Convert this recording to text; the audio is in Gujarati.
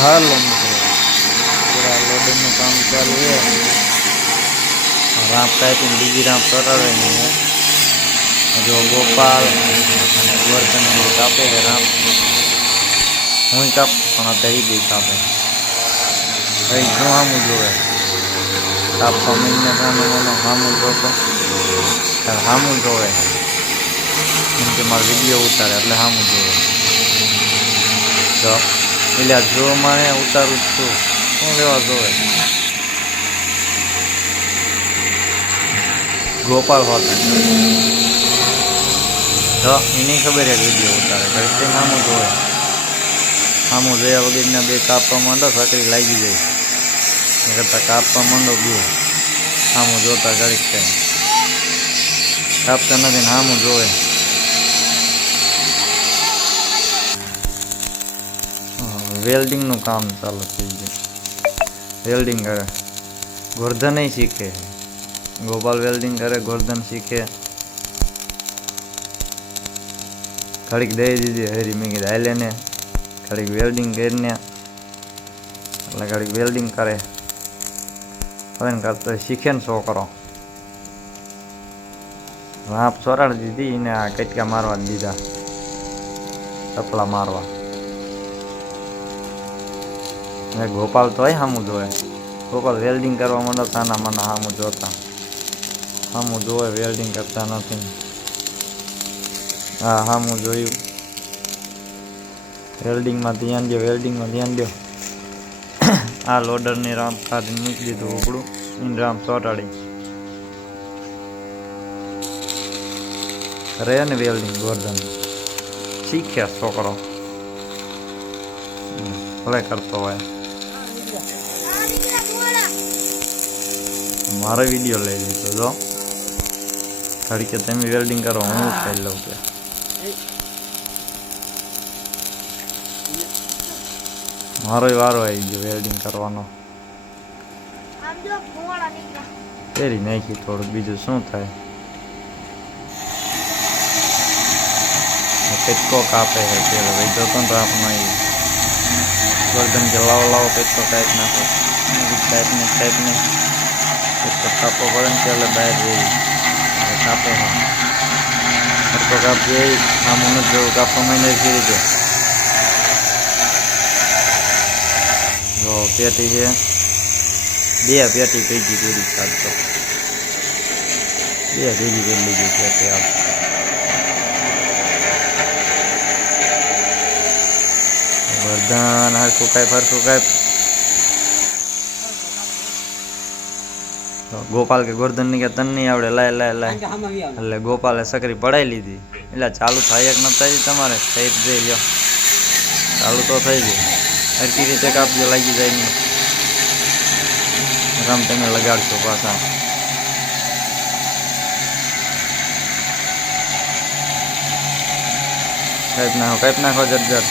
હાલો મિત્રો, પૂરા લોડિંગનું કામ ચાલુ છે. રાંપ કાપીને બીજી રાંપ ચડાવવાની છે. જો ગોપાલ અને ગોવર્ધન કાપે છે રાંપ. હું કાપ પણ અત્યારે બી કાપે. ભાઈ શું સામું જોવે કાપવા મહિને સામે એનો સામું જોતો ત્યારે સામું જોવે. કેમ કે મારો વિડીયો ઉતારે એટલે સામું જોવે. તો એટલે જો મારે ઉતારું છું શું લેવા જોવે. ગોપાલ હોતા તો એની ખબર છે વિડીયો ઉતારે ઘડીક તે સામું જોવે. સામું જોયા વગરના બે કાપવા માંડો સકરી લાગી જાય એ કરતાં કાપવા માંડો બે સામું જોતા ઘડીક થાય. કાપતા નથી ને સામું જોવે. વેલ્ડિંગનું કામ ચાલુ થઈ ગયું. વેલ્ડિંગ કરે ગોવર્ધન શીખે. ગોપાલ વેલ્ડિંગ કરે, ગોવર્ધન શીખે. ઘડીક દઈ દીધી હરી મેં કીધું હાલે ને ઘડીક વેલ્ડિંગ કરીને એટલે ઘડીક વેલ્ડિંગ કરે. હવે કરતો શીખે ને છોકરો. રાંપ ચોરાડી દીધી એને આ કટકા મારવા દીધા, ચપલા મારવા. ગોપાલ તો હોય સામું જોવે. ગોપાલ વેલ્ડિંગ કરવા માંડો તાના માના સામું જોતા. સામું જોવે વેલ્ડિંગ કરતા નથી. હા સામું જોયું. વેલ્ડિંગમાં ધ્યાન દો, વેલ્ડિંગમાં ધ્યાન દો. આ લોડરની રાંપ કાઢીને મૂકી દીધું ઉપડું એની રાંપ ચોટાડી રહે ને વેલ્ડિંગ. ગોવર્ધન શીખ્યા છોકરો ભલે કરતો હોય. મારો વિડીયો લઈ લીધો જો ઘડી કે તમે વેલ્ડિંગ કરો હું ખાઈ લઉં કે મારો વારો આવી ગયો વેલ્ડિંગ કરવાનો. પહેરી નાખી થોડુંક બીજું શું થાય. પેટકો કાપે છે પેલો ભાઈ જોતો ને રાપમાં ગોવર્ધન કે લાવો પેટકો કાપી નાખો. કાપને પેટકો કાપવો પડે ને એટલે બહાર જઈ કાપે છે. પેટકો કાપી આમ નથી જવું કાપવા માંડે છે રીતે. જો પેટી છે બે પેટી ભેગી કરી કાઢતો બે ભેગી કરી લીધી પેટી આપ. ગોવર્ધન હરખું કાપ. ગોપાલ કે ગોવર્ધન ની કે તન નહીં આવડે લાય એટલે ગોપાલે સકરી પડાવી લીધી. એટલે ચાલુ થાય એક ન થાય તમારે થઈ જઈ લ્યો. ચાલુ તો થઈ જાય હરકી રીતે કાપજો લાગી જાય નહીં. રામ તમે લગાડશો પાછા. કાપી નાખો જર્જર.